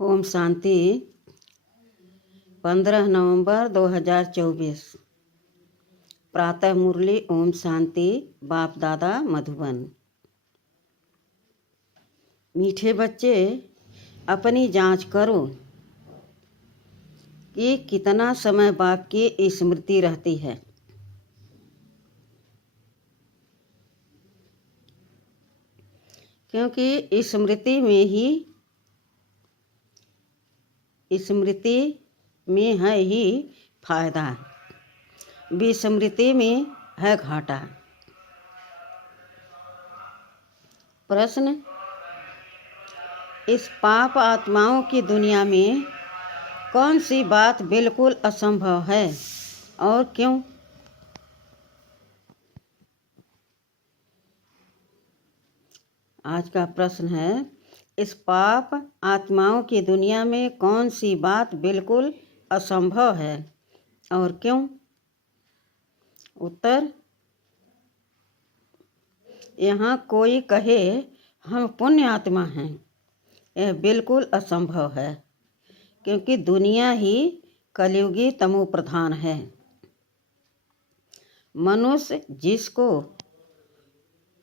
ओम शांति। 15 नवंबर 2024। प्रातः मुरली। ओम शांति। बाप दादा मधुबन। मीठे बच्चे, अपनी जांच करो कि कितना समय बाप की स्मृति रहती है। क्योंकि स्मृति में है ही फायदा, विस्मृति में है घाटा। प्रश्न: इस पाप आत्माओं की दुनिया में कौन सी बात बिल्कुल असंभव है और क्यों? आज का प्रश्न है, इस पाप आत्माओं की दुनिया में कौन सी बात बिल्कुल असंभव है और क्यों? उत्तर: यहाँ कोई कहे हम पुण्य आत्मा हैं, यह बिल्कुल असंभव है, क्योंकि दुनिया ही कलयुगी तमो प्रधान है। मनुष्य जिसको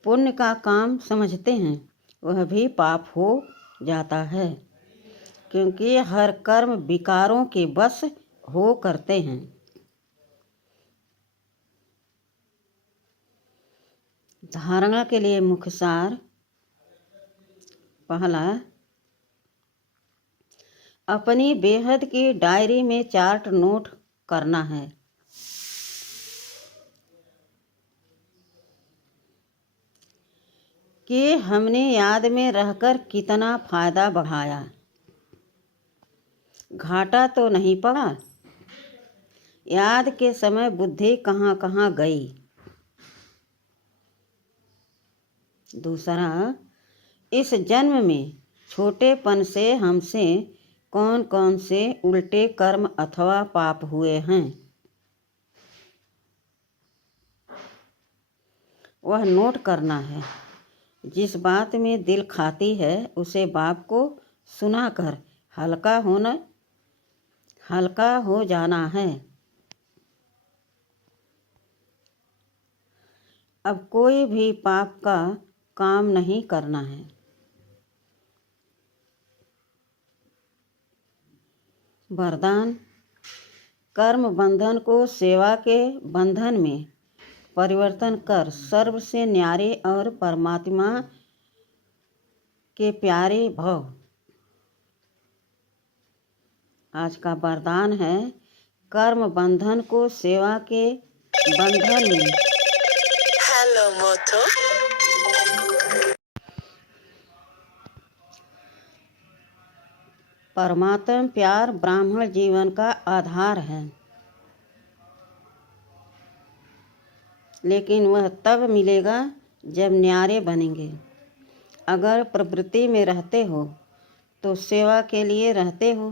पुण्य का काम समझते हैं वह भी पाप हो जाता है, क्योंकि हर कर्म विकारों के वश हो करते हैं। धारणा के लिए मुख्य सार: पहला, अपनी बेहद की डायरी में चार्ट नोट करना है। कि हमने याद में रहकर कितना फायदा बढ़ाया, घाटा तो नहीं पड़ा। याद के समय बुद्धि कहाँ कहाँ गई। दूसरा, इस जन्म में छोटेपन से हमसे कौन कौन से उल्टे कर्म अथवा पाप हुए हैं, वह नोट करना है। जिस बात में दिल खाती है उसे बाप को सुनाकर हल्का हो जाना है। अब कोई भी पाप का काम नहीं करना है। वरदान: कर्म बंधन को सेवा के बंधन में परिवर्तन कर सर्व से न्यारे और परमात्मा के प्यारे भव। आज का वरदान है, कर्म बंधन को सेवा के बंधन में हेलो मोटो। परमात्मा प्यार ब्राह्मण जीवन का आधार है, लेकिन वह तब मिलेगा जब न्यारे बनेंगे। अगर प्रवृत्ति में रहते हो तो सेवा के लिए रहते हो।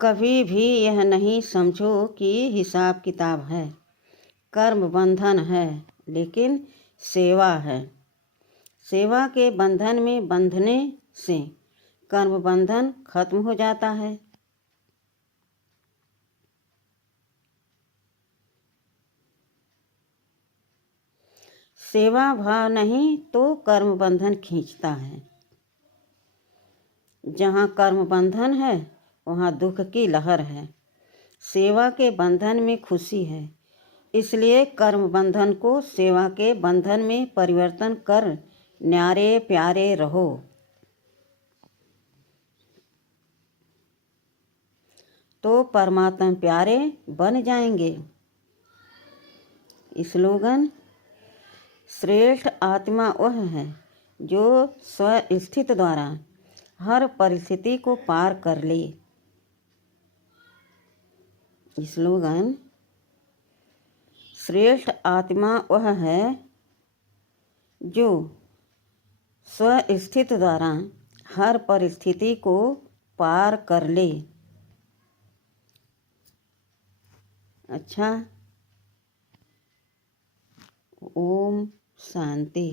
कभी भी यह नहीं समझो कि हिसाब किताब है, कर्म बंधन है, लेकिन सेवा है। सेवा के बंधन में बंधने से कर्म बंधन खत्म हो जाता है। सेवा भाव नहीं तो कर्म बंधन खींचता है। जहाँ कर्म बंधन है वहाँ दुख की लहर है। सेवा के बंधन में खुशी है, इसलिए कर्म बंधन को सेवा के बंधन में परिवर्तन कर न्यारे प्यारे रहो। तो परमात्मा प्यारे बन जाएंगे। स्लोगन: श्रेष्ठ आत्मा वह है जो स्वस्थित द्वारा हर परिस्थिति को पार कर ले। स्लोगन: श्रेष्ठ आत्मा वह है जो स्वस्थित द्वारा हर परिस्थिति को पार कर ले। अच्छा, ओम शांति।